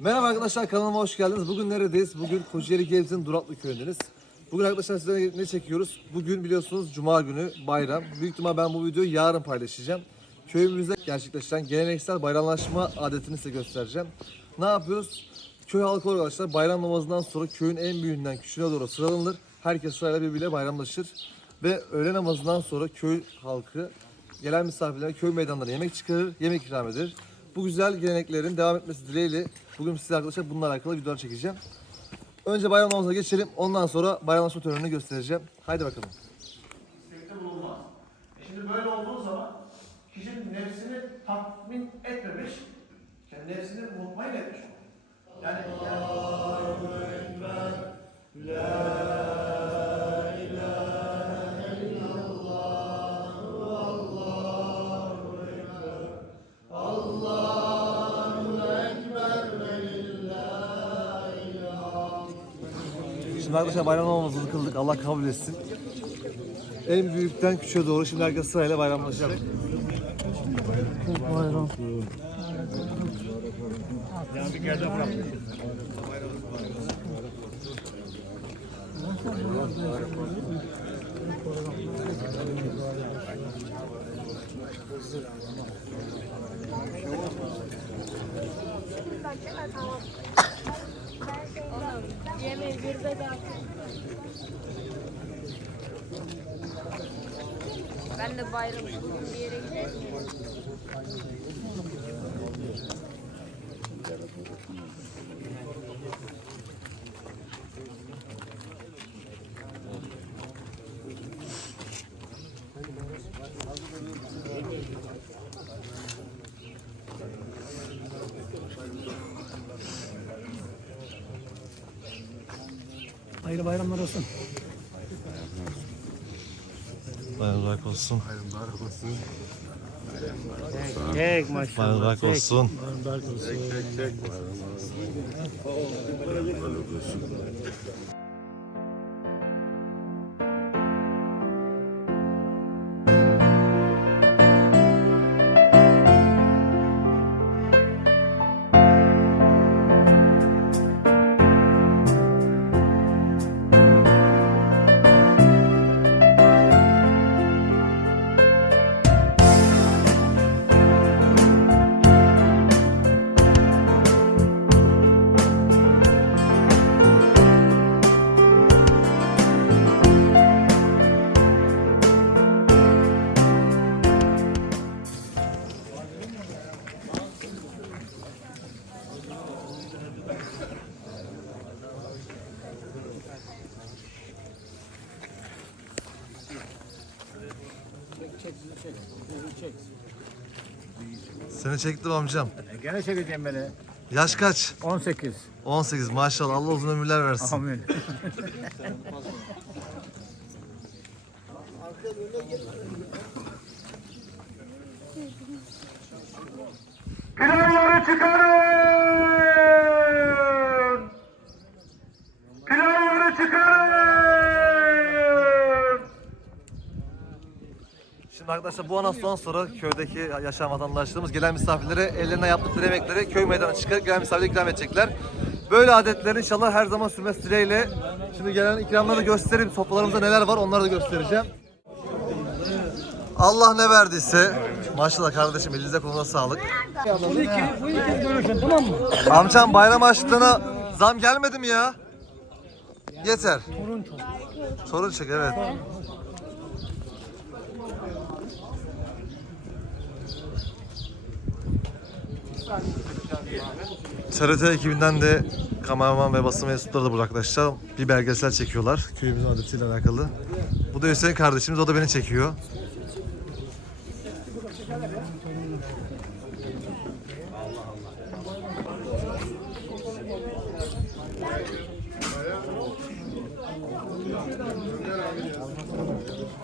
Merhaba arkadaşlar kanalıma hoş geldiniz. Bugün neredeyiz? Bugün Kocaeli Gebze'nin Duraklı köyündeyiz. Bugün arkadaşlar size ne çekiyoruz? Bugün biliyorsunuz Cuma günü bayram. Büyük ihtimal ben bu videoyu yarın paylaşacağım. Köyümüzde gerçekleşen geleneksel bayramlaşma adetini size göstereceğim. Ne yapıyoruz? Köy halkı arkadaşlar bayram namazından sonra köyün en büyüğünden küçüğüne doğru sıralanır. Herkes sırayla birbiriyle bayramlaşır. Ve öğle namazından sonra köy halkı gelen misafirlere köy meydanlarına yemek çıkarır, yemek ikram eder. Bu güzel geleneklerin devam etmesi dileğiyle bugün size arkadaşlar bununla alakalı videolar çekeceğim. Önce bayram namazına geçelim. Ondan sonra bayramlaşma törenini göstereceğim. Haydi bakalım. istekte bulunmaz. E Şimdi böyle olduğu zaman kişinin nefsini tatmin etmemiş, kendi nefsini mutmain etmiş. Yani, yani Şimdi arkadaşlar bayram namazını kıldık. Allah kabul etsin. En büyükten küçüğe doğru şimdi herkes sırayla bayramlaşacak. Bayram. Yemeği Ben de bayram bir yere gidelim. Hayırlı bayramlar olsun. Bayram olsun. Çek maşallah. Bayram olsun. Seni çektim amcam. Gene çekeceğim beni. Yaş kaç? 18. 18 maşallah Allah uzun ömürler versin. Amin. Pilavları çıkarın! Pilavları çıkarın! Şimdi arkadaşlar bu anonstan sonra köydeki yaşayan vatandaşlarımız gelen misafirlere ellerine yaptıkları yemekleri köy meydanına çıkarıp gelen misafirlere ikram edecekler. Böyle adetleri inşallah her zaman sürmesi dileğiyle. Şimdi gelen ikramları da göstereyim. Sofralarımızda neler var onları da göstereceğim. Allah ne verdiyse. Maşallah kardeşim elinize koluna sağlık. Bu iki, bu iki bölüşün tamam mı? Amcam bayram açlığına zam gelmedi mi ya? Yeter. Torun çok. Sorun çık evet. TRT ekibinden de kameraman ve basın mensupları da burada arkadaşlar. Bir belgesel çekiyorlar köyümüzün adetiyle alakalı. Bu da Hüseyin kardeşimiz, o da beni çekiyor.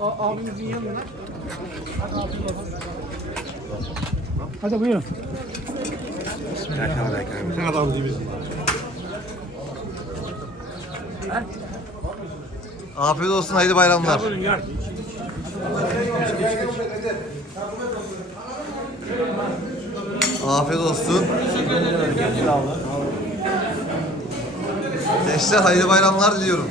Abimizin yanına. Hadi buyurun. Afiyet olsun, hayırlı bayramlar. Afiyet olsun. Gençler hayırlı bayramlar diliyorum.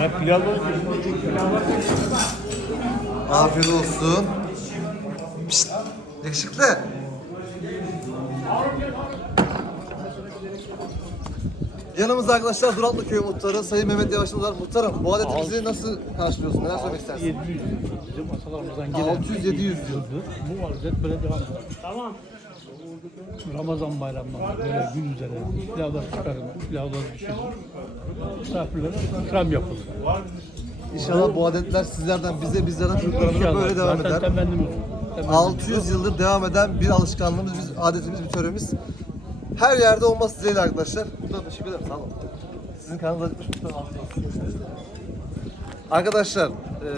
Ya pilav. Afiyet olsun. Pişt, yakışıklı. Yanımızda arkadaşlar Duraklı Köyü Muhtarı Sayın Mehmet Yavaş'ımız var. Muhtarım bu adetimizi nasıl karşılıyorsun? Neler söylemek istersin? 700 bizim atalarımızdan gelen 600-700 diyor. Bu adet böyle devam eder. Tamam. Ramazan bayramlarında böyle gün üzere pilavlar çıkarılır, pilavlar pişirilir. Misafirlere ikram yapılır. İnşallah bu adetler sizlerden bize, bizlerden çocuklarımıza böyle devam Zaten eder. temennimiz. temennimiz. 600 yıldır devam eden bir alışkanlığımız, biz adetimiz, bir töremiz. Her yerde olması dileğiyle arkadaşlar. Muhtarım teşekkür ederim. Sağ olun. Sizin kanalınız olsun. Arkadaşlar, e,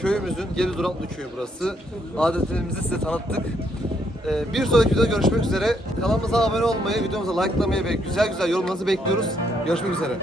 köyümüzün Gebze Duraklı köyü burası. Adetlerimizi size tanıttık. E, bir sonraki videoda görüşmek üzere. Kanalımıza abone olmayı, videomuza likelamayı ve güzel güzel yorumlarınızı bekliyoruz. Görüşmek üzere.